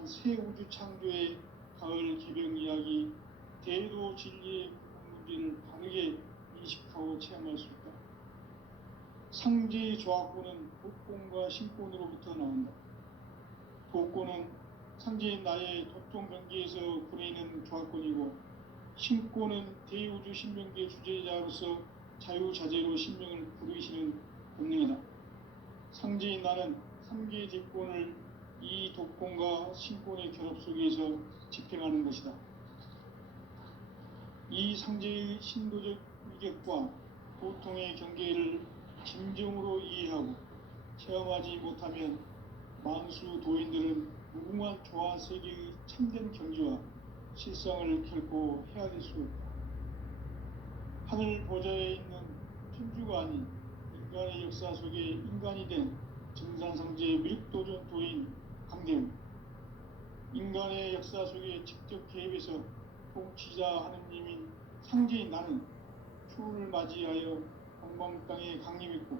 한 새 우주 창조의 가을 개벽 이야기, 대도 진리의 문제를 바르게 인식하고 체험할 수 있다. 상제의 조합권은 독권과 신권으로부터 나온다. 독권은 상제인 나의 독종 경계에서 보내는 조합권이고, 신권은 대우주 신명계 주제자로서 자유자재로 신명을 부르시는 본능이다. 상제인 나는 3개의 대권을 이 독권과 신권의 결합 속에서 집행하는 것이다. 이 상제의 신도적 위격과 고통의 경계를 진정으로 이해하고 체험하지 못하면 만수 도인들은 무궁한 조화세계의 참된 경지와 실상을 결코 헤아릴 수 없다. 하늘 보좌에 있는 천주가 아닌 인간의 역사 속에 인간이 된 증산상제의 밀도전 도인 강대우, 인간의 역사 속에 직접 개입해서 통치자 하느님인 상제인 나는 추운을 맞이하여 동방땅에 강림했고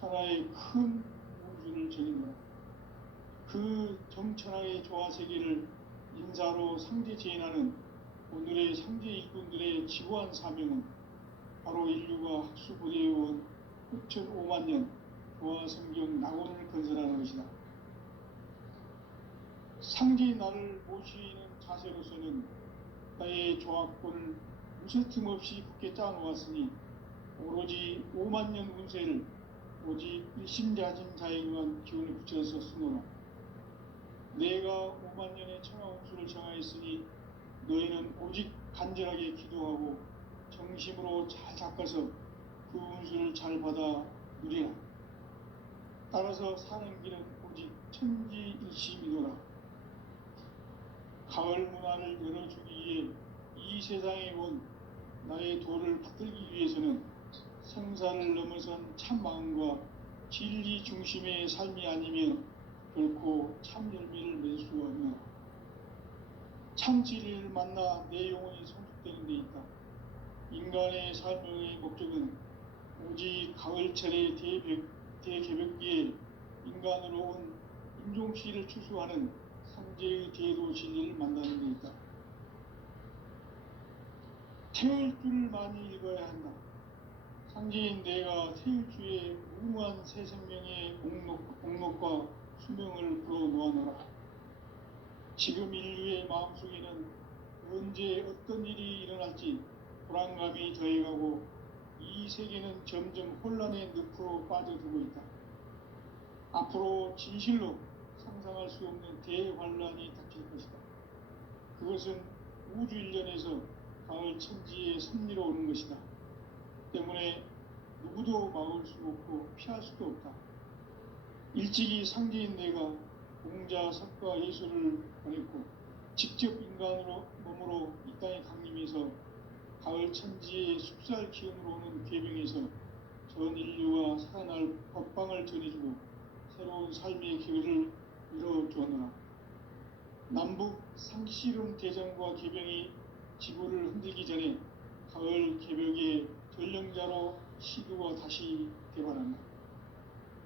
천하의 큰 우주를 지닌다. 그 정천하의 조화세계를 인사로 상제 제인하는 오늘의 상제 일꾼들의 지고한 사명은 바로 인류가 학수부대에 온 6,500만 년 조화성경 낙원을 건설하는 것이다. 상제인 나를 모시는 자세로서는 나의 조합권을 무쇠틈 없이 굳게 짜놓았으니 오로지 5만 년 운세를 오직 일심자진 자에게만 기운을 붙여서 쓰노라. 내가 5만 년의 청하 운수를 정하였으니 너희는 오직 간절하게 기도하고 정심으로 잘 닦아서 그 운수를 잘 받아 누리라. 따라서 사는 길은 오직 천지일심이노라. 가을 문화를 열어주기 위해 이 세상에 온 나의 도를 붙들기 위해서는 생사를 넘어선 참 마음과 진리 중심의 삶이 아니면 결코 참 열매를 맺을 수가 없노라. 참 진리를 만나 내 영혼이 성숙되는 데 있다. 인간의 삶의 목적은 오직 가을철의 대개벽기에 인간으로 온 인종씨를 추수하는 상제의 대도 진리를 만나는 데 있다. 태울 줄을 많이 읽어야 한다. 상제인 내가 태울 주의 무궁한 새 생명의 목록과 수명을 불어놓아노라. 지금 인류의 마음속에는 언제 어떤 일이 일어날지 불안감이 더해가고 이 세계는 점점 혼란의 늪으로 빠져들고 있다. 앞으로 진실로 상상할 수 없는 대환란이 닥칠 것이다. 그것은 우주 일련에서 가을 천지의 섭리로 오는 것이다. 때문에 누구도 막을 수 없고 피할 수도 없다. 일찍이 상제인 내가 공자, 석가, 예수를 보냈고 직접 인간으로 몸으로 이 땅에 강림해서 가을 천지의 숲살 기운으로 오는 궤병에서 전 인류가 살아날 법방을 전해주고 새로운 삶의 기회를 이뤄주었노라. 남북 상실은 대전과 개병이 지구를 흔들기 전에 가을 개벽의 전령자로 시도가 다시 개발한다.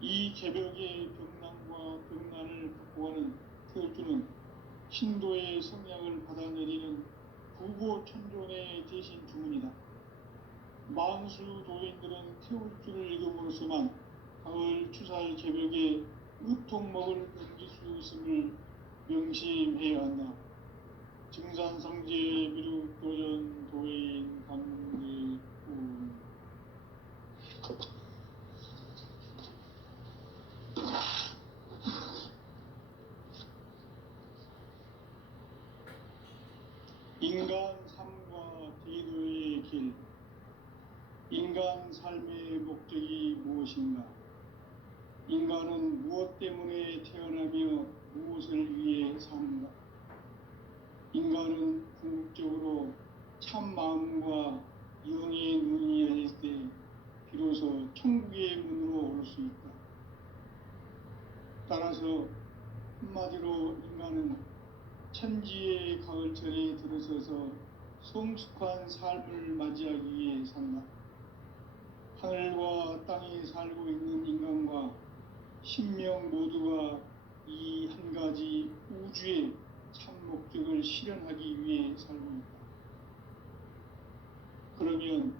이 개벽의 병난과 병난을 극복하는 태울주는 신도의 성향을 받아내리는 부고천존의 대신 주문이다. 만수 도인들은 태울주를 읽음으로써만 가을 추살 개벽의 의통목을 넘길 수 있음을 명심해야 한다. 증산성제 미륵도전 도인 강대우. 인간 삶과 대도의 길. 인간 삶의 목적이 무엇인가? 인간은 무엇 때문에 태어나며 무엇을 위해 사는가? 인간은 궁극적으로 참 마음과 영의 눈이 열릴 때 비로소 천국의 문으로 올 수 있다. 따라서 한마디로 인간은 천지의 가을철에 들어서서 성숙한 삶을 맞이하기 위해 산다. 하늘과 땅에 살고 있는 인간과 신명 모두가 이 한 가지 우주의 속에 살고 있다. 그러면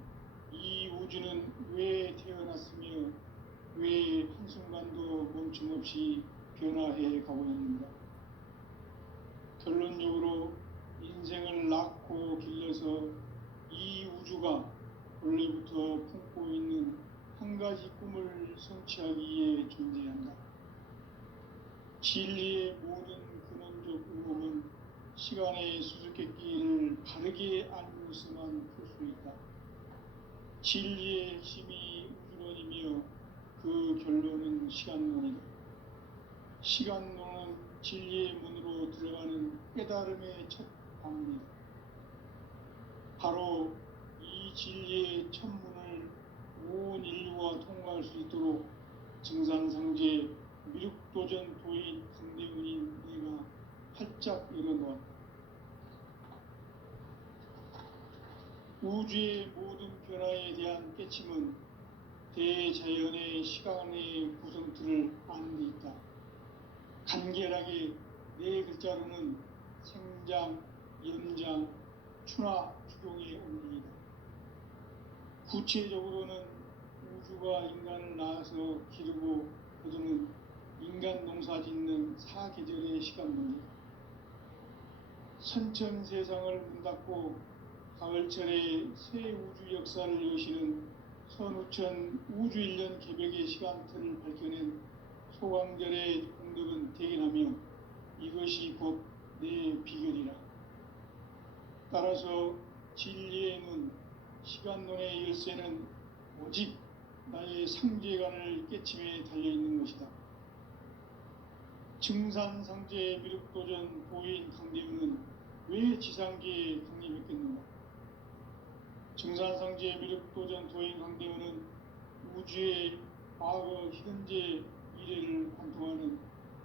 이 우주는 왜 태어났으며 왜 한순간도 멈춤없이 변화해 가고 있는가? 결론적으로 인생을 낳고 길러서 이 우주가 원래부터 품고 있는 한 가지 꿈을 성취하기 위해 존재한다. 진리의 모든 근원적 의혹은 시간의 수수께끼를 바르게 알고서만 풀 수 있다. 진리의 핵심이 우주론이며 그 결론은 시간론이다. 시간론은 진리의 문으로 들어가는 깨달음의 첫 방문이다. 바로 이 진리의 첫 문을 온 인류가 통과할 수 있도록 증산상제 미륵도전 도인 강대훈인 내가 활짝 열어놓았다. 우주의 모든 변화에 대한 깨침은 대자연의 시간의 구성틀을 아는 데 있다. 간결하게 네 글자로는 생장, 연장, 추나 추동의 원리이다. 구체적으로는 우주가 인간을 낳아서 기르고 거두는 인간 농사 짓는 사계절의 시간론이다. 선천 세상을 문 닫고 가을철에 새 우주 역사를 여시는 선우천 우주일년 개벽의 시간틀을 밝혀낸 소강절의 공덕은 대견하며 이것이 곧 내 비결이라. 따라서 진리의 눈, 시간론의 열쇠는 오직 나의 상제관을 깨침에 달려있는 것이다. 증산상제 미륵도전 도인 강대훈은 왜 지상계에 강림했겠는가? 증산상제 미륵도전 도인 강대훈은 우주의 과거, 현재, 미래를 관통하는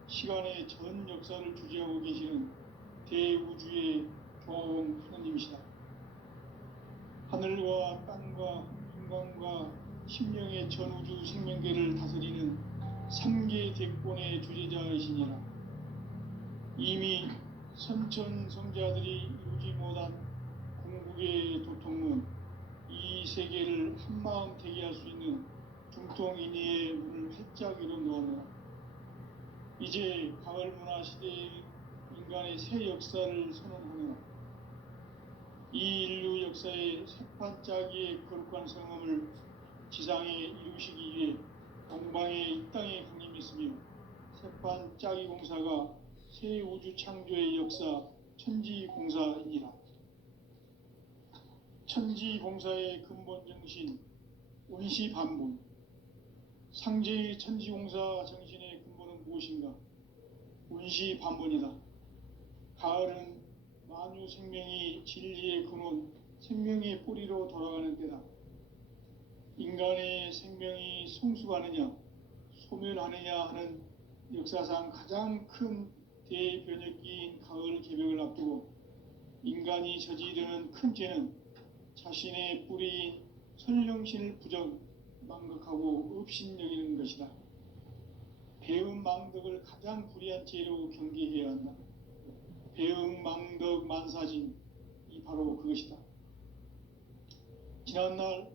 시간의 전 역사를 주재하고 계시는 대우주의 조화원 하느님이시다. 하늘과 땅과 인간과 심령의 전우주 생명계를 다스리는 삼계 대권의 주재자이시니라. 이미 선천성자들이 이루지 못한 궁극의 도통문, 이 세계를 한마음 되게 할 수 있는 중통인의의 문을 활짝 열어놓았노라. 이제 가을 문화 시대의 인간의 새 역사를 선언하노라. 이 인류 역사의 새판짜기의 거룩한 성함을 지상에 이루시기 위해 동방의 이 땅에 강림했으며 새판짜기 공사가 새 우주 창조의 역사 천지공사이니라. 천지공사의 근본 정신 운시반본, 상제의 천지공사 정신의 근본은 무엇인가? 운시반본이다. 가을은 만유 생명이 진리의 근원, 생명의 뿌리로 돌아가는 때다. 인간의 생명이 성숙하느냐, 소멸하느냐 하는 역사상 가장 큰 대변혁기인 가을 개벽을 앞두고 인간이 저지르는 큰 죄는 자신의 뿌리인 설령신을 부정, 망각하고 업신여기는 것이다. 배음 망덕을 가장 불의한 죄로 경계해야 한다. 배음 망덕 만사진이 바로 그것이다. 지난날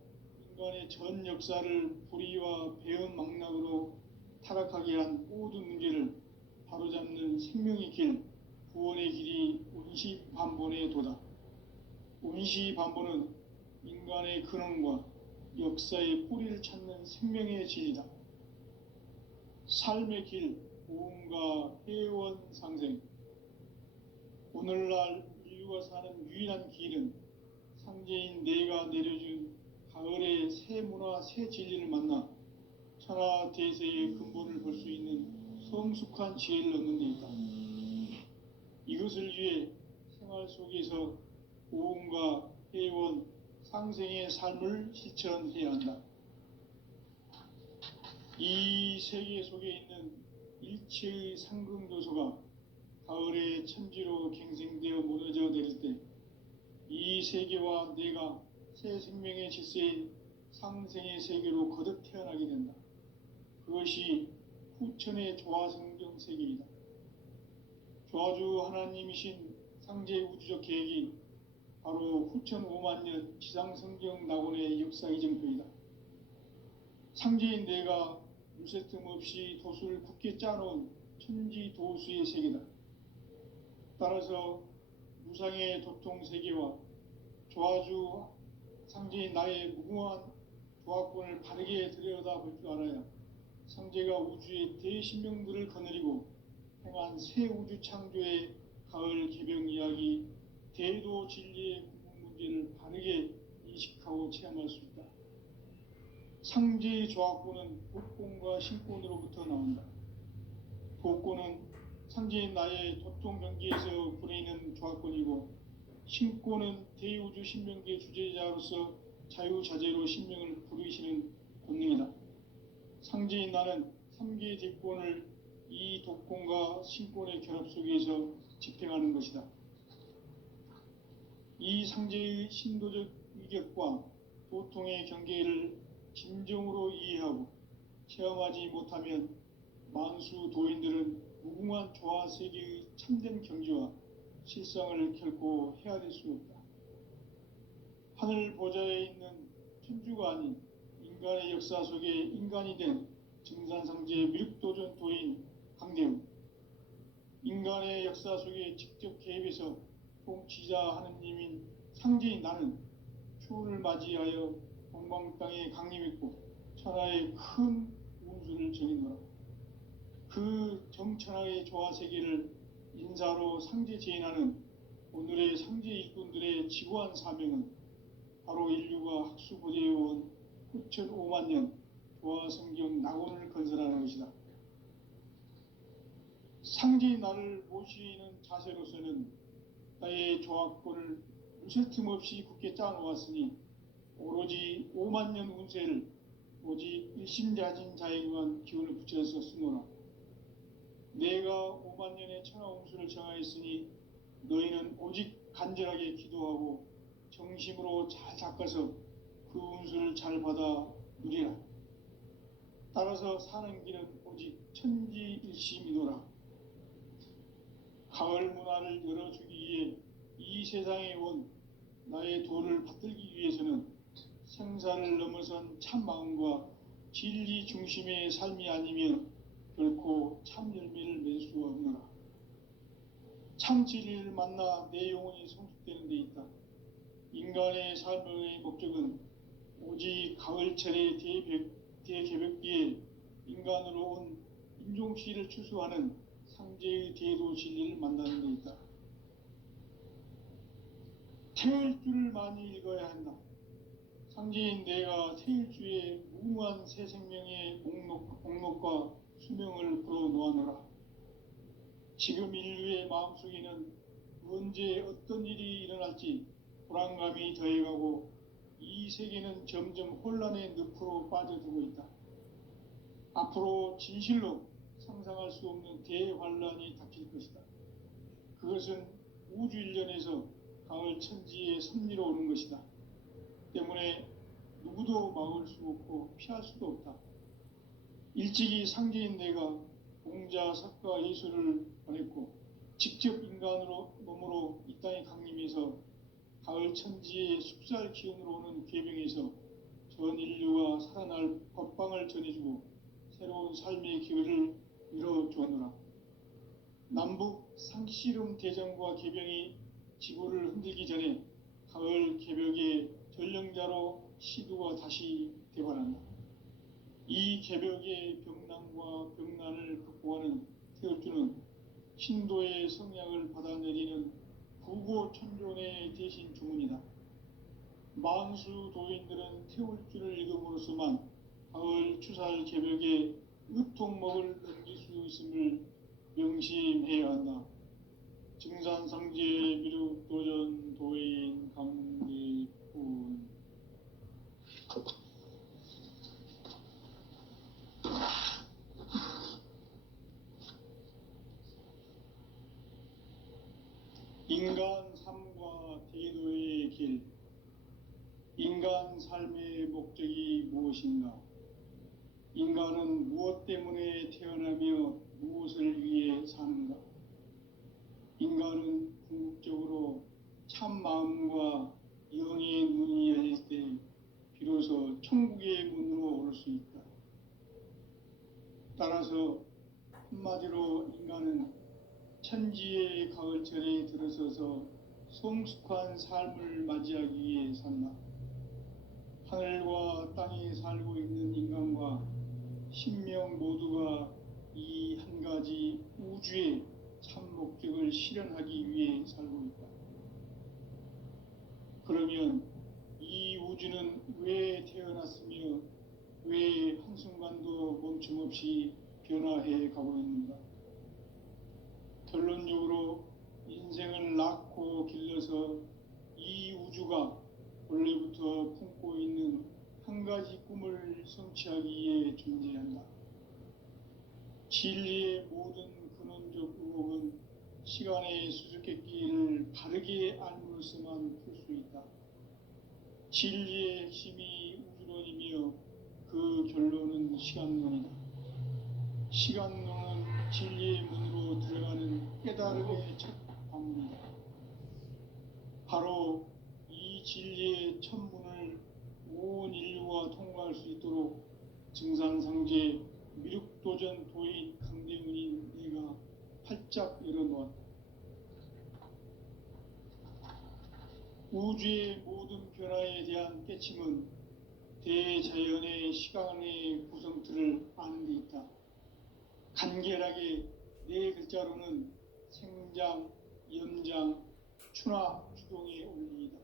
인간의 전 역사를 불의와 배음 망락으로 타락하게 한 모든 문제를 바로잡는 생명의 길, 구원의 길이 운시반본의 도다. 운시반본은 인간의 근원과 역사의 뿌리를 찾는 생명의 진리다. 삶의 길, 보험과 회원 상생. 오늘날 인류가 사는 유일한 길은 상제인 내가 내려준 가을의 새 문화, 새 진리를 만나 천하대세의 근본을 볼 수 있는 성숙한 지혜를 얻는 데 있다. 이것을 위해 생활 속에서 보험과 회원, 상생의 삶을 실천해야 한다. 이 세계 속에 있는 일체의 상금도소가 가을의 천지로 갱생되어 무너져 내릴 때 이 세계와 내가 새 생명의 질서인 상생의 세계로 거듭 태어나게 된다. 그것이 후천의 조화성경 세계이다. 조화주 하나님이신 상제 우주적 계획이 바로 후천 5만 년 지상성경 낙원의 역사 이정표이다. 상제인 내가 무쇠 틈 없이 도수를 굳게 짜놓은 천지 도수의 세계다. 따라서 무상의 도통 세계와 조화주 상제인 나의 무궁한 조합권을 바르게 들여다볼 줄 알아야 상제가 우주의 대신명들을 거느리고 행한 새 우주 창조의 가을 개병 이야기, 대도 진리의 궁극 문제를 바르게 인식하고 체험할 수 있다. 상제의 조합권은 복권과 신권으로부터 나온다. 복권은 상제인 나의 도통 경계에서 부리는 조합권이고, 신권은 대우주 신명계 주제자로서 자유자재로 신명을 부르시는 권능이다. 상제인 나는 3개의 대권을 이 독권과 신권의 결합 속에서 집행하는 것이다. 이 상제의 신도적 위격과 도통의 경계를 진정으로 이해하고 체험하지 못하면 만수 도인들은 무궁한 조화 세계의 참된 경지와 실상을 결코 헤아릴 수 없다. 하늘 보좌에 있는 천주가 아닌 인간의 역사 속에 인간이 된 증산상제 미륵도전 도인 강대훈, 인간의 역사 속에 직접 개입해서 통치자 하느님인 상제인 나는 초를 맞이하여 동방 땅에 강림했고 천하의 큰 운수를 정해놓아 그 정천하의 조화 세계를 인사로 상제 제인하는 오늘의 상제 일꾼들의 지고한 사명은 바로 인류가 학수고대해온 후천 5만 년 조화 성경 낙원을 건설하는 것이다. 상제의 나를 모시는 자세로서는 나의 조합권을 무쇠 틈 없이 굳게 짜놓았으니 오로지 5만 년 운세를 오직 일심자진 자에 의한 기운을 붙여서 쓰노라. 내가 5만 년의 천하 운수를 정하였으니 너희는 오직 간절하게 기도하고 정심으로 잘 닦아서 그 운수를 잘 받아 누리라. 따라서 사는 길은 오직 천지일심이노라. 가을 문화를 열어주기 위해 이 세상에 온 나의 도를 받들기 위해서는 생사를 넘어선 참 마음과 진리 중심의 삶이 아니면 결코 참 열매를 맺을 수 없노라. 참 진리를 만나 내 영혼이 성숙되는 데 있다. 인간의 삶의 목적은 오직 가을철의 대개벽기에 인간으로 온 인종시를 추수하는 상제의 대도 진리를 만나는 데 있다. 태일주를 많이 읽어야 한다. 상제인 내가 태일주의 무궁한 새 생명의 목록과 수명을 풀어놓아노라. 지금 인류의 마음속에는 언제 어떤 일이 일어날지 불안감이 더해가고 이 세계는 점점 혼란의 늪으로 빠져들고 있다. 앞으로 진실로 상상할 수 없는 대환란이 닥칠 것이다. 그것은 우주 일련에서 가을 천지의 섭리로 오는 것이다. 때문에 누구도 막을 수 없고 피할 수도 없다. 일찍이 상제인 내가 공자, 석가, 예수를 보냈고 직접 인간으로 몸으로 이 땅에 강림해서 가을 천지의 숙살 기운으로 오는 괴병에서 전 인류가 살아날 법방을 전해주고 새로운 삶의 기회를 이뤄주었노라. 남북 상씨름 대전과 개병이 지구를 흔들기 전에 가을 개벽의 전령자로 시두가 다시 되관한다. 이 개벽의 병난과 병난을 극복하는 태울주는 신도의 성약을 받아내리는 부고천존의 대신 주문이다. 만수 도인들은 태울주를 읽음으로써만 가을 추살 개벽의 의통목을 넘길 수 있음을 명심해야 한다. 증산상제 미륵도전 도인 강대훈. 인간 삶과 대도의 길. 인간 삶의 목적이 무엇인가? 인간은 무엇 때문에 태어나며 무엇을 위해 사는가? 인간은 궁극적으로 참 참 마음과 영의 문이 열릴 때 비로소 천국의 문으로 오를 수 있다. 따라서 한마디로 인간은 천지의 가을철에 들어서서 성숙한 삶을 맞이하기 위해 산다. 하늘과 땅에 살고 있는 인간과 신명 모두가 이 한 가지 우주의 참 목적을 실현하기 위해 살고 있다. 그러면 이 우주는 왜 태어났으며 왜 한순간도 멈춤없이 변화해 가고 있는가? 결론적으로 인생을 낳고 길러서 이 우주가 원래부터 품고 있는 한 가지 꿈을 성취하기 위해 존재한다. 진리의 모든 근원적 의혹은 시간의 수수께끼를 바르게 알므로서만 풀 수 있다. 진리의 핵심이 우주론이며 그 결론은 시간론이다. 시간론은 진리의 문으로 들어가는 깨달음의 첫 방문이다. 바로 이 진리의 첫 문을 온 인류가 통과할 수 있도록 증산상제 미륵도전 도인 강대문인 내가 활짝 열어놓았다. 우주의 모든 변화에 대한 깨침은 대자연의 시간의 구성틀을 아는 데 있다. 간결하게 네 글자로는 생장, 연장, 추나 추동의 원리이다.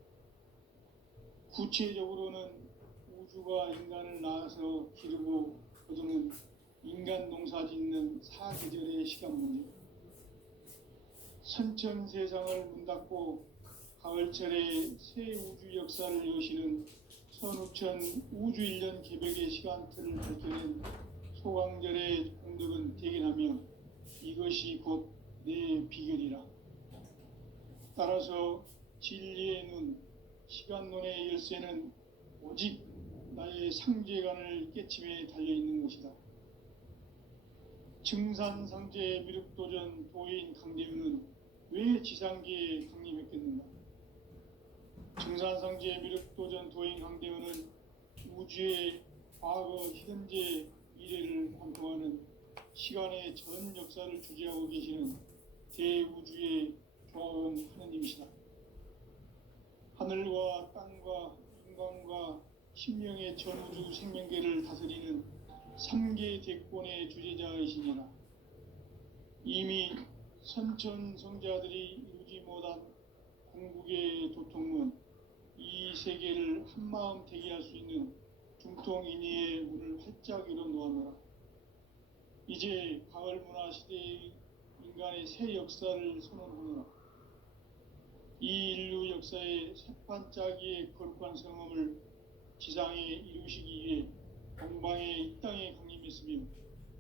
구체적으로는 우주가 인간을 낳아서 기르고 거두는 인간 농사 짓는 사계절의 시간 문제. 선천세상을 문 닫고 가을철에 새 우주 역사를 여시는 선우천 우주일년 개벽의 시간틀을 밝혀낸 소강절의 공덕은 대견하며 이것이 곧 내 비결이라. 따라서 진리의 눈, 시간론의 열쇠는 오직 나의 상제관을 깨침에 달려있는 것이다. 증산상제 미륵도전 도인 강대문은 왜 지상계에 강림했겠는가? 증산상제 미륵도전 도인 강대문은 우주의 과거, 현재, 미래를 관통하는 시간의 전 역사를 주재하고 계시는 대우주의 조화원 하느님이시다. 하늘과 땅과 인간과 신명의 전우주 생명계를 다스리는 3계 대권의 주재자이시니라. 이미 선천성자들이 이루지 못한 궁극의 도통문, 이 세계를 한마음 되게 할 수 있는 중통인의의 문을 활짝 열어놓아노라. 이제 가을 문화 시대의 인간의 새 역사를 선언하노라. 이 인류 역사의 새판짜기의 거룩한 성험을 지상에 이루시기 위해 동방의 이 땅에 강림했으며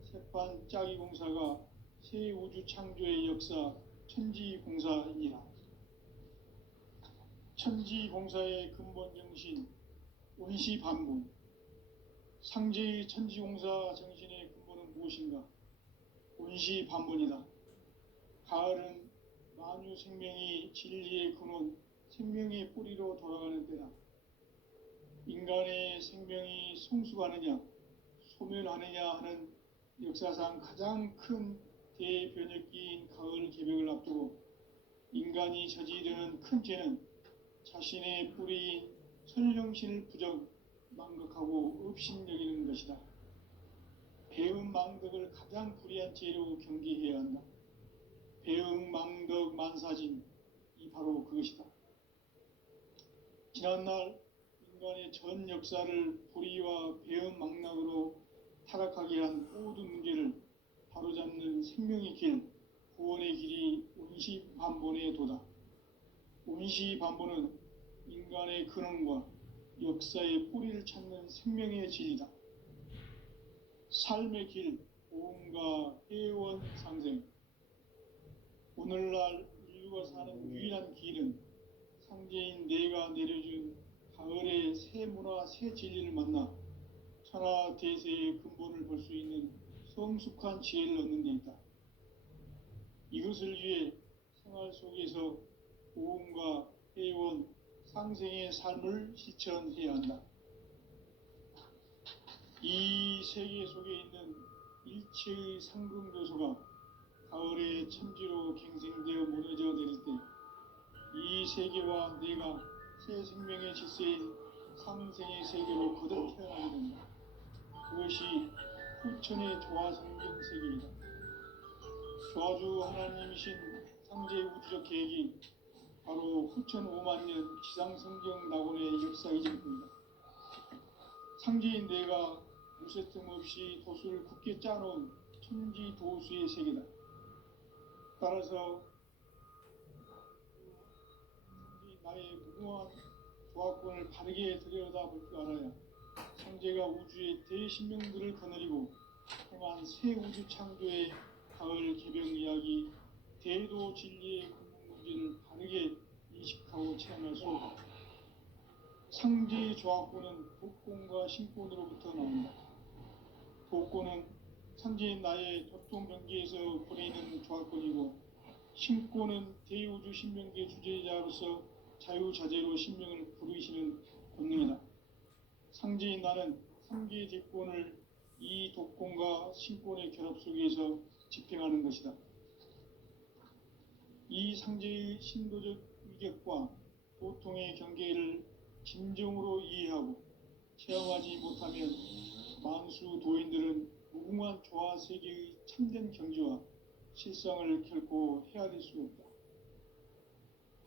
새판짜기 공사가 새 우주 창조의 역사 천지공사이니라. 천지공사의 근본 정신 원시반분. 상제의 천지공사 정신의 근본은 무엇인가? 원시반분이다. 가을은 만유 생명이 진리의 근원, 생명의 뿌리로 돌아가는 때다. 인간의 생명이 성숙하느냐, 소멸하느냐 하는 역사상 가장 큰 대변혁기인 가을 개벽을 앞두고 인간이 저지르는 큰 죄는 자신의 뿌리인 설령신을 부정, 망극하고 업신여기는 것이다. 배음 망덕을 가장 불의한 죄로 경계해야 한다. 배음 망덕 만사진, 이 바로 그것이다. 지난날 인간의 전 역사를 불의와 배음 망락으로 타락하게 한 모든 문제를 바로잡는 생명의 길, 구원의 길이 원시반본의 도다. 원시반본은 인간의 근원과 역사의 뿌리를 찾는 생명의 진리다. 삶의 길, 보험과 회원 상생. 오늘날 인류가 사는 유일한 길은 상제인 내가 내려준 가을의 새 문화, 새 진리를 만나 천하 대세의 근본을 볼 수 있는 성숙한 지혜를 얻는 데 있다. 이것을 위해 생활 속에서 보험과 해온 상생의 삶을 실천해야 한다. 이 세계 속에 있는 일체의 상승조소가 가을의 천지로 갱생되어 무너져 내릴 때 이 세계와 내가 새 생명의 질서인 상생의 세계로 거듭 태어나게 된다. 그것이 후천의 조화성경 세계이다. 조화주 하나님이신 상제의 우주적 계획이 바로 후천 5만 년 지상성경 낙원의 역사이실 뿐이다. 상제인 내가 무쇠 틈 없이 도수를 굳게 짜놓은 천지 도수의 세계다. 따라서 나의 무궁한 조합권을 바르게 들여다볼 줄 알아야 상제가 우주의 대신명들을 거느리고 행한 새 우주 창조의 가을 개병 이야기, 대도 진리의 근본 문제를 바르게 인식하고 체험할 수 없다. 상제의 조합권은 독권과 신권으로부터 나온다. 독권은 상제인 나의 도통 경계에서 보내는 조합권이고, 신권은 대우주 신명계 주제자로서 자유자재로 신명을 부르시는 권능이다. 상제인 나는 3개의 대권을 이 독권과 신권의 결합 속에서 집행하는 것이다. 이 상제의 신도적 위격과 도통의 경계를 진정으로 이해하고 체험하지 못하면 만수 도인들은 무궁한 조화 세계의 참된 경지와 실상을 결코 헤아릴 수 없다.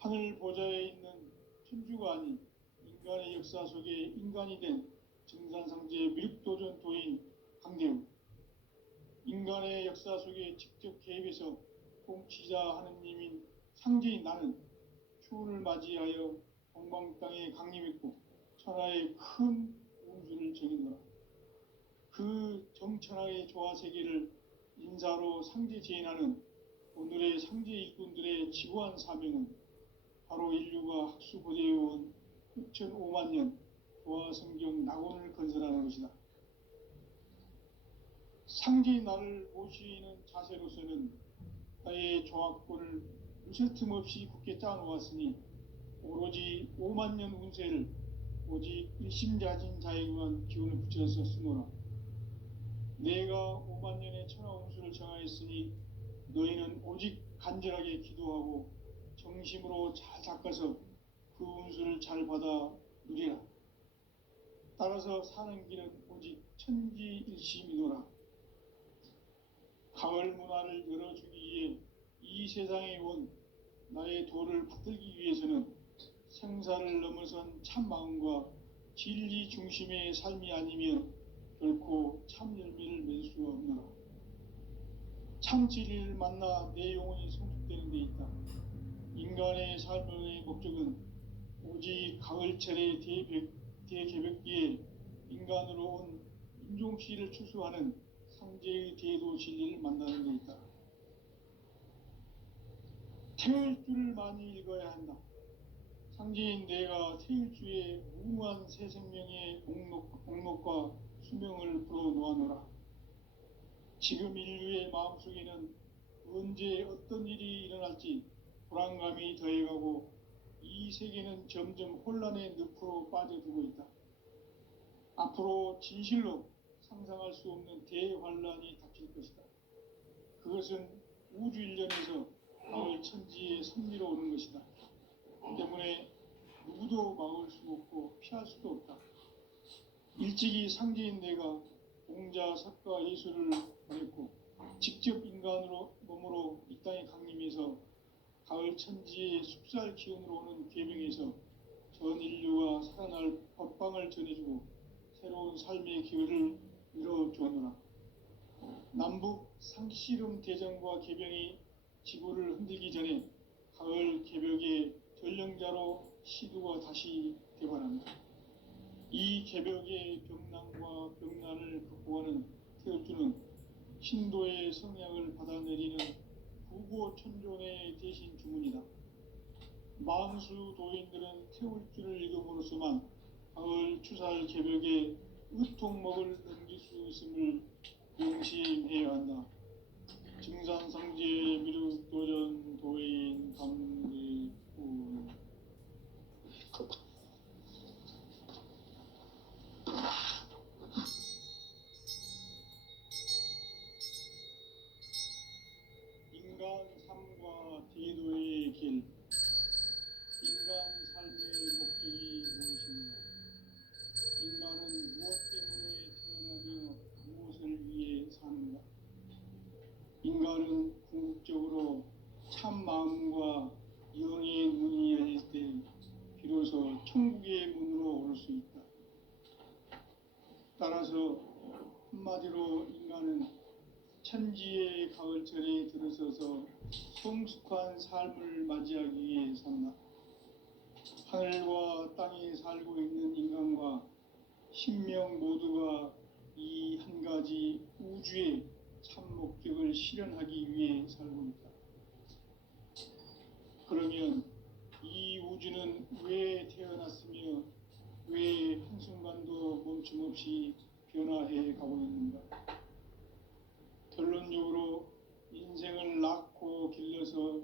하늘 보좌에 있는 천주가 아닌 인간의 역사 속에 인간이 된 증산상제의 미륵도전 도인 강대우, 인간의 역사 속에 직접 개입해서 통치자 하느님인 상제인 나는 추운을 맞이하여 동방 땅에 강림했고 천하의 큰 운수를 정인노라. 그 정천하의 조화 세계를 인사로 상제 제인하는 오늘의 상제 일꾼들의 지구한 사명은 바로 인류가 학수고대해온 6,5만 년 조화 성경 낙원을 건설하는 것이다. 상제의 나를 모시는 자세로서는 나의 조합권을 무쇠 틈 없이 굳게 짜놓았으니 오로지 5만 년 운세를 오직 일심자진 자에게만 기운을 붙여서 쓰노라. 내가 5만 년의 천하 운수를 정하였으니 너희는 오직 간절하게 기도하고 정심으로 잘 닦아서 그 운수를 잘 받아 누리라. 따라서 사는 길은 오직 천지일심이노라. 가을 문화를 열어주기 위해 이 세상에 온 나의 도를 붙들기 위해서는 생사를 넘어선 참 마음과 진리 중심의 삶이 아니면 결코 참 열매를 맺을 수 없노라. 참 진리를 만나 내 영혼이 성숙되는 데 있다. 인간의 삶의 목적은 오직 가을철의 대개벽기에 인간으로 온 인종씨를 추수하는 상제의 대도 진리를 만나는 데 있다. 태일주를 많이 읽어야 한다. 상제인 내가 태일주의 무궁한 새 생명의 목록과 수명을 불어놓아노라. 지금 인류의 마음속에는 언제 어떤 일이 일어날지 불안감이 더해가고 이 세계는 점점 혼란의 늪으로 빠져들고 있다. 앞으로 진실로 상상할 수 없는 대환란이 닥칠 것이다. 그것은 우주 일련에서 가을 천지의 섭리로 오는 것이다. 때문에 누구도 막을 수 없고 피할 수도 없다. 일찍이 상제인 내가 공자, 석가, 예수를 보냈고 직접 인간으로 몸으로 이 땅에 강림해서 가을 천지의 숲살 기운으로 오는 계명에서 전 인류가 살아날 법방을 전해주고 새로운 삶의 기회를 열어주었노라. 남북 상씨름 대전과 개병이 지구를 흔들기 전에 가을 개벽의 전령자로 시두가 다시 개발합니다. 이 개벽의 병난과 병난을 극복하는 태울주는 신도의 성향을 받아내리는 구고천존의 대신 주문이다. 만수 도인들은 태울주를 읽음으로써만 가을 추살 개벽에 의통목을 넘길 수 있음을 명심해야 한다. 증산상제 미륵도전 도인 감리꾼 따라서 한마디로 인간은 천지의 가을철에 들어서서 성숙한 삶을 맞이하기 위해 산다. 하늘과 땅에 살고 있는 인간과 신명 모두가 이 한 가지 우주의 참 목적을 실현하기 위해 살고 있다. 그러면 이 우주는 왜 태어났으며 왜 한순간도 멈춤없이 변화해 가고 있는가? 결론적으로 인생을 낳고 길러서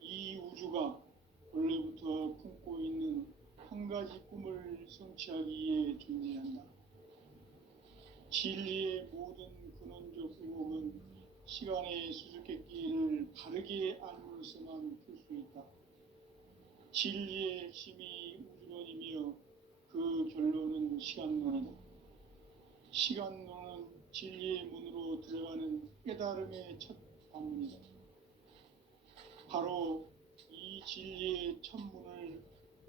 이 우주가 원래부터 품고 있는 한 가지 꿈을 성취하기 위해 존재한다. 진리의 모든 근원적 의혹은 시간의 수수께끼를 바르게 알므로서만 풀 수 있다. 진리의 핵심이 우주론이며 그 결론은 시간론이다. 시간론은 진리의 문으로 들어가는 깨달음의 첫 방문이다. 바로 이 진리의 첫 문을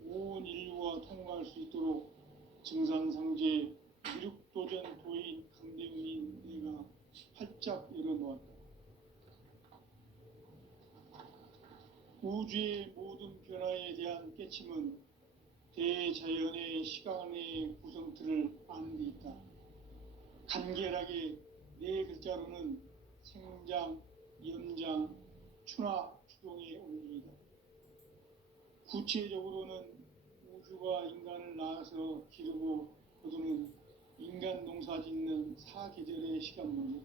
온 인류가 통과할 수 있도록 증산상제 미륵도전 도인 강대훈인 내가 활짝 열어놓았다. 우주의 모든 변화에 대한 깨침은 대자연의 시간의 구성틀을 아는 데 있다. 간결하게 네 글자로는 생장, 연장, 추나 추동의 원리이다. 구체적으로는 우주가 인간을 낳아서 기르고 거두는 인간 농사 짓는 사계절의 시간론이다.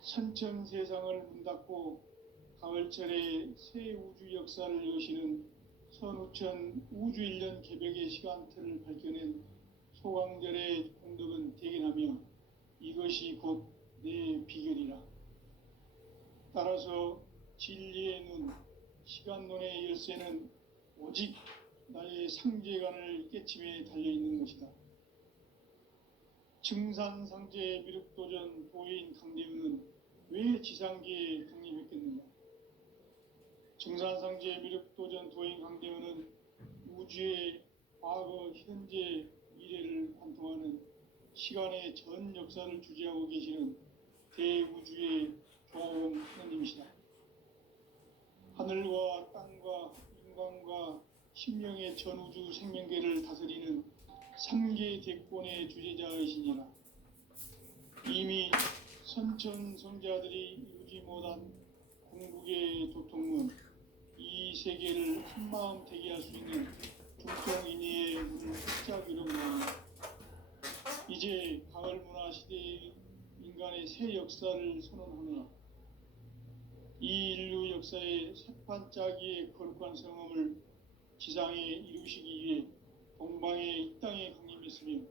선천 세상을 문 닫고 가을철에 새 우주 역사를 여시는 선우천 우주 1년 개벽의 시간틀을 밝혀낸 소강절의 공덕은 대견하며 이것이 곧 내 비결이라. 따라서 진리의 눈, 시간론의 열쇠는 오직 나의 상제관을 깨침에 달려있는 것이다. 증산상제 미륵도전 도인 강대훈은 왜 지상계에 강림했겠는가? 증산상제 미륵도전 도인 강대훈은 우주의 과거, 현재, 미래를 관통하는 시간의 전 역사를 주재하고 계시는 대우주의 교황 하느님이시다. 하늘과 땅과 인간과 신명의 전우주 생명계를 다스리는 3계 대권의 주재자이시니라. 이미 선천성자들이 이루지 못한 궁극의 도통문, 이 세계를 한마음 되게 할 수 있는 중통인의의 문을 활짝 열어놓는다. 이제 가을 문화 시대의 인간의 새 역사를 선언하노라. 이 인류 역사의 새판짜기의 거룩한 성험을 지상에 이루시기 위해 동방의 이 땅에 강림했으며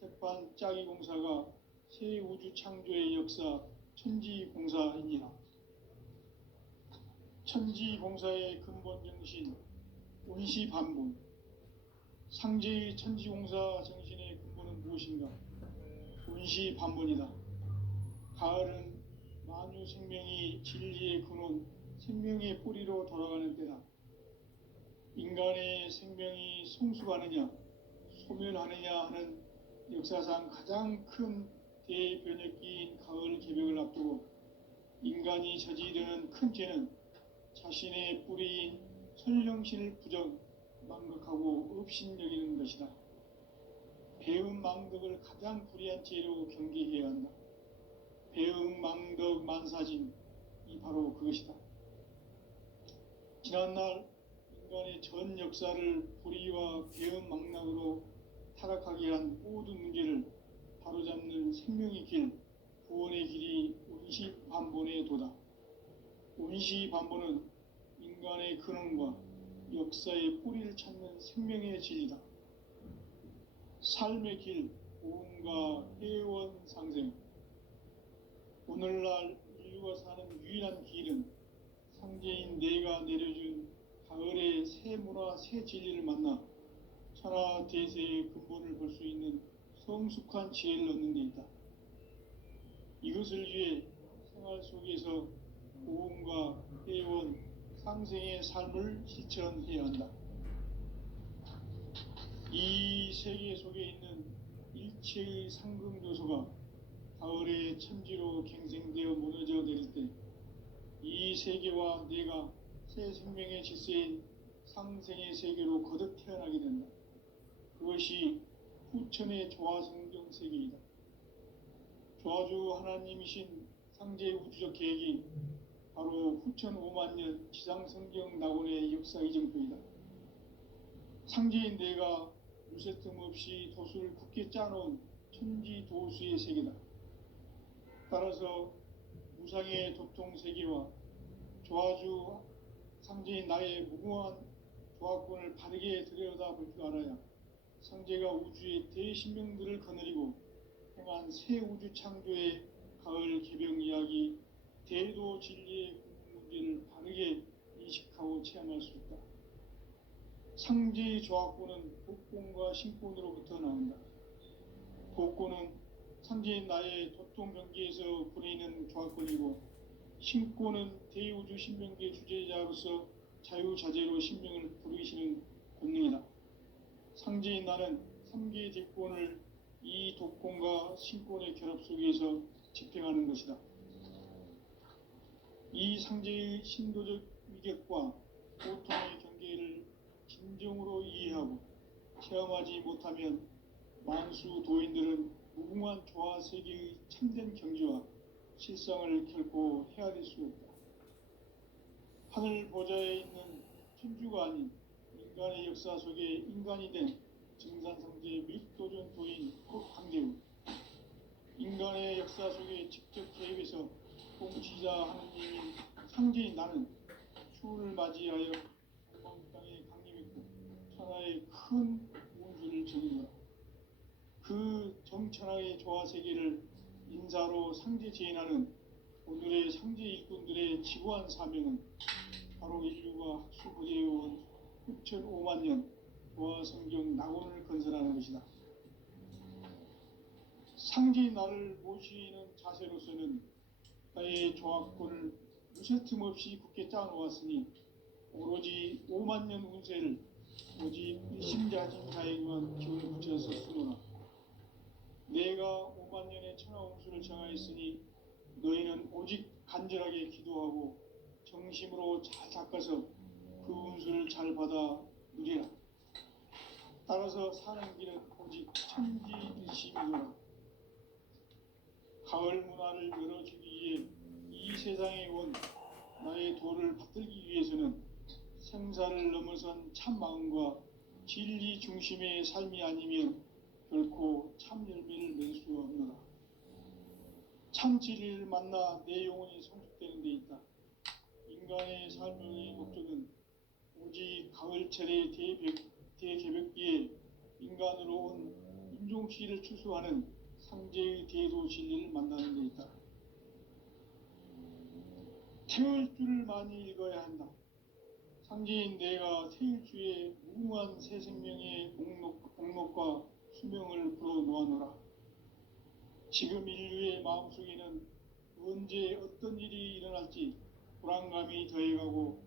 새판짜기 공사가 새 우주 창조의 역사 천지공사이니라. 천지공사의 근본 정신 원시반분. 상제의 천지공사 정신의 근본은 무엇인가? 원시반분이다. 가을은 만유 생명이 진리의 근원, 생명의 뿌리로 돌아가는 때다. 인간의 생명이 성숙하느냐, 소멸하느냐 하는 역사상 가장 큰 대변혁기인 가을 개벽을 앞두고 인간이 저지르는 큰 죄는 자신의 뿌리인 설령신을 부정, 망극하고 업신여기는 것이다. 배음 망덕을 가장 불의한 죄로 경계해야 한다. 배음 망덕 만사짐, 이 바로 그것이다. 지난날 인간의 전 역사를 불의와 배음 망락으로 타락하게 한 모든 문제를 바로잡는 생명의 길, 구원의 길이 원시반본의 도다. 원시반본은 인간의 근원과 역사의 뿌리를 찾는 생명의 진리다. 삶의 길, 고음과 회원 상생. 오늘날 인류가 사는 유일한 길은 상제인 내가 내려준 가을의 새 문화, 새 진리를 만나 천하 대세의 근본을 볼 수 있는 성숙한 지혜를 얻는 데 있다. 이것을 위해 생활 속에서 고음과 회원, 상생의 삶을 실천해야 한다. 이 세계 속에 있는 일체의 상금요소가 가을의 천지로 갱생되어 무너져 내릴 때 이 세계와 내가 새 생명의 질서인 상생의 세계로 거듭 태어나게 된다. 그것이 후천의 조화성경 세계이다. 조화주 하나님이신 상제의 우주적 계획이 바로 후천 5만 년 지상성경 낙원의 역사 이정표이다. 상제인 내가 무쇠 틈 없이 도수를 굳게 짜놓은 천지 도수의 세계다. 따라서 무상의 도통 세계와 조화주 상제인 나의 무궁한 조화권을 바르게 들여다볼 줄 알아야 상제가 우주의 대신명들을 거느리고 행한 새 우주 창조의 가을 개병 이야기, 대도 진리의 궁극 문제를 바르게 인식하고 체험할 수 있다. 상제의 조화권은 복권과 신권으로부터 나온다. 복권은 상제인 나의 도통병기에서 부리는 조화권이고, 신권은 대우주 신명기의 주제자로서 자유자재로 신명을 부르시는 권능이다. 상제인 나는 3개의 대권을 이 독권과 신권의 결합 속에서 집행하는 것이다. 이 상제의 신도적 위격과 고통의 경계를 진정으로 이해하고 체험하지 못하면 만수 도인들은 무궁한 조화 세계의 참된 경지와 실상을 결코 헤아릴 수 없다. 하늘 보좌에 있는 천주가 아닌 인간의 역사 속에 인간이 된 증산상제 밀도전 도인 강대우, 인간의 역사 속에 직접 개입해서 공치자 하느님인 상제인 나는 추운을 맞이하여 동방 땅에 강림했고 천하의 큰 운수를 전인노라. 그 정천하의 조화 세계를 인사로 상제 제인하는 오늘의 상제 일꾼들의 지구한 사명은 바로 인류가 학수부대해온 후천 5만 년 조화 성경 낙원을 건설하는 것이다. 상제인 나를 모시는 자세로서는 나의 조화권을 무쇠틈 없이 굳게 짜놓았으니 오로지 5만 년 운세를 오직 일심자진 자에게만 기운을 붙여서 쓰노라. 내가 5만 년의 천하 운수를 정하였으니 너희는 오직 간절하게 기도하고 정심으로 잘 닦아서 그 운수를 잘 받아 누리라. 따라서 사는 길은 오직 천지일심이노라. 가을 문화를 열어주기 위해 이 세상에 온 나의 도를 받들기 위해서는 생사를 넘어선 참 마음과 진리 중심의 삶이 아니면 결코 참 열매를 맺을 수 없노라. 참 진리를 만나 내 영혼이 성숙되는 데 있다. 인간의 삶의 목적은 오직 가을철의 대개벽기에 인간으로 온 인종시를 추수하는 상제의 대도 진리를 만나는 데 있다. 태울 줄을 많이 읽어야 한다. 상제인 내가 태일주의 무궁한 새 생명의 목록과 수명을 불어 놓아노라. 지금 인류의 마음속에는 언제 어떤 일이 일어날지 불안감이 더해가고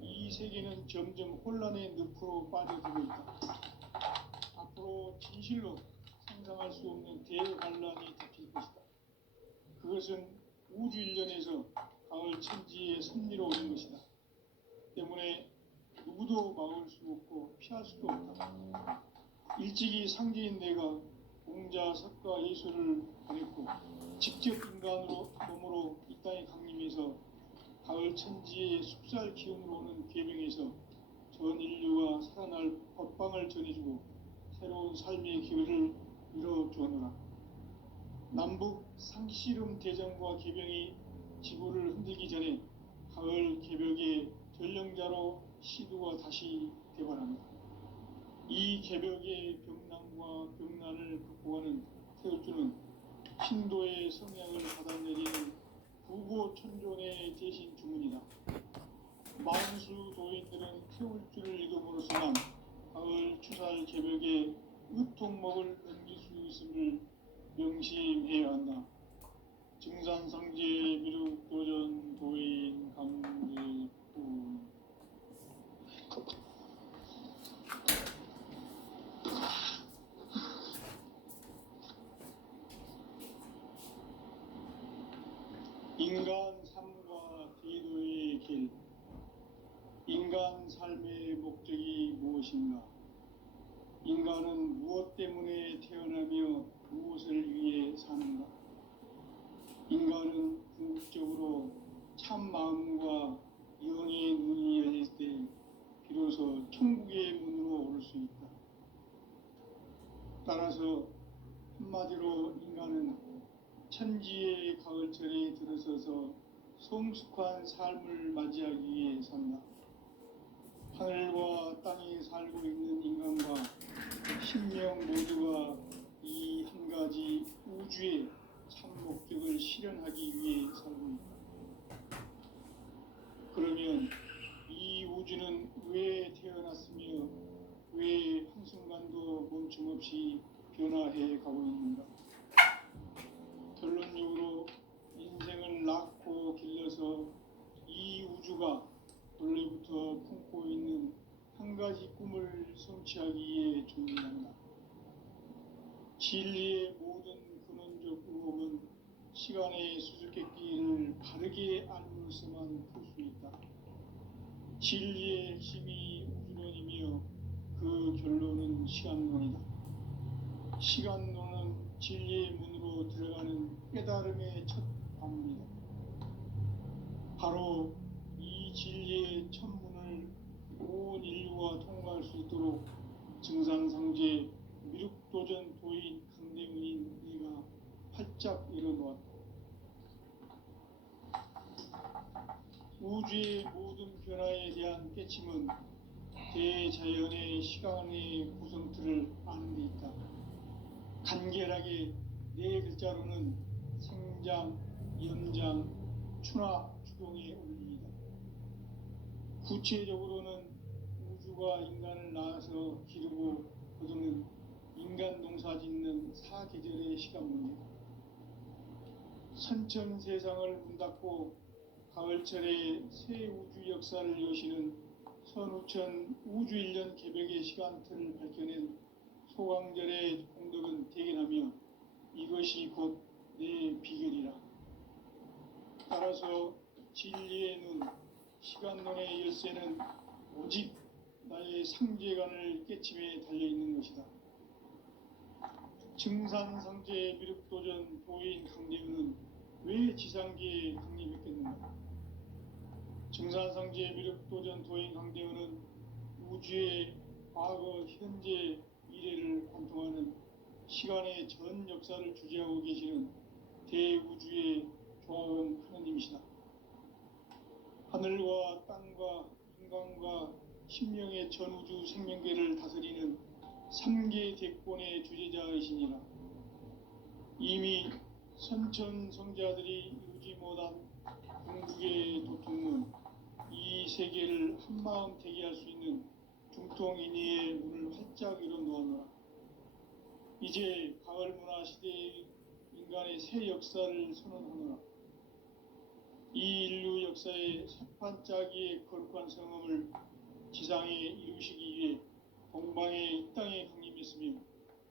이 세계는 점점 혼란의 늪으로 빠져들고 있다. 앞으로 진실로 상상할 수 없는 대환란이 덮칠 것이다. 그것은 우주 일련에서 가을 천지의 섭리로 오는 것이다. 때문에 누구도 막을 수 없고 피할 수도 없다. 일찍이 상제인 내가 공자, 석가, 예수를 보냈고 직접 인간으로 몸으로 이 땅에 강림해서 가을 천지의 숲살 기운으로 오는 계명에서 전 인류가 살아날 법방을 전해주고 새로운 삶의 기회를 이뤄주었노라. 남북 상씨름 대전과 계병이 지구를 흔들기 전에 가을 개벽의 전령자로 시두가 다시 개발합니다. 이 개벽의 병난과 병난을 극복하는 태울주는 신도의 성향을 받아내리는 부고천존의 대신 주문이다. 만수 도인들은 태울주를 읽음으로써만 가을 추살 개벽의 의통목을 넘길 수 있음을 명심해야 한다. 증산상제 미륵도전 도인 감리꾼 성숙한 삶의 목적이 무엇인가? 인간은 무엇 때문에 태어나며 무엇을 위해 사는가? 인간은 궁극적으로 참 마음과 영의 눈이 열릴 때 비로소 천국의 문으로 올 수 있다. 따라서 한마디로 인간은 천지의 가을철에 들어서서 성숙한 삶을 맞이하기 위해 산다. 하늘과 땅에 살고 있는 인간과 신명 모두가 이 한 가지 우주의 참 목적을 실현하기 위해 살고 있다. 그러면 이 우주는 왜 태어났으며 왜 한순간도 멈춤없이 변화해 가고 있는가? 결론적으로 인생을 낳고 길러서 이 우주가 원래부터 품고 있는 한 가지 꿈을 성취하기 위해 존재한다. 진리의 모든 근원적 의혹은 시간의 수수께끼를 바르게 알므로서만 풀 수 있다. 진리의 핵심이 우주론이며 그 결론은 시간론이다. 시간론은 진리의 문으로 들어가는 깨달음의 첫 관문이다. 바로 이 진리의 첫 문을 온 인류가 통과할 수 있도록 증산상제 미륵도전 도인 강대문인 네가 활짝 열어놓았다. 우주의 모든 변화에 대한 깨침은 대자연의 시간의 구성틀을 아는 데 있다. 간결하게 네 글자로는 생장, 연장, 추나 추동의 원리이다. 구체적으로는 우주가 인간을 낳아서 기르고 거두는 인간 농사 짓는 사계절의 시간 문제다. 선천 세상을 문 닫고 가을철에 새 우주 역사를 여시는 선우천 우주 1년 개벽의 시간틀을 밝혀낸 소강절의 공덕은 대견하며 이것이 곧 내 비결이라. 따라서 진리의 눈, 시간론의 열쇠는 오직 나의 상제관을 깨침에 달려있는 것이다. 증산상제 미륵도전 도인 강대우는 왜 지상계에 강림했겠는가? 증산상제 미륵도전 도인 강대우는 우주의 과거, 현재, 미래를 관통하는 시간의 전 역사를 주재하고 계시는 대우주의 조화원 하느님이시다. 하늘과 땅과 인간과 신명의 전우주 생명계를 다스리는 3계 대권의 주제자이시니라. 이미 선천성자들이 이루지 못한 궁극의 도통문, 이 세계를 한마음 되게 할 수 있는 중통인의의 문을 활짝 열어놓았노라. 이제 가을 문화 시대의 인간의 새 역사를 선언하노라. 이 인류 역사의 새판짜기의 거룩한 성음을 지상에 이루시기 위해 동방의 이 땅에 강림했으며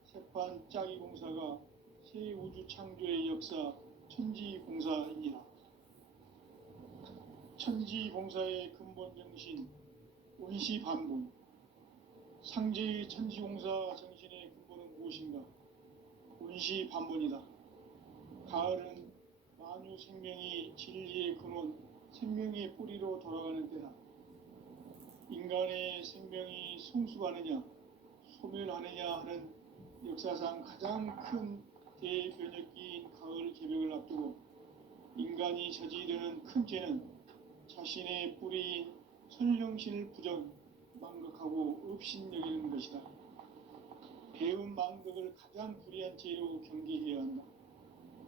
새판짜기 공사가 새 우주 창조의 역사 천지공사이니라. 천지공사의 근본 정신 원시반복. 상제의 천지공사 정신의 근본은 무엇인가? 원시반복이다. 가을은 만유 생명이 진리의 근원, 생명의 뿌리로 돌아가는 때다. 인간의 생명이 성숙하느냐, 소멸하느냐 하는 역사상 가장 큰 대변혁기인 가을 개벽을 앞두고 인간이 저지르는 큰 죄는 자신의 뿌리인 선령신을 부정, 망각하고 업신여기는 것이다. 배운 망각을 가장 불의한 죄로 경계해야 한다.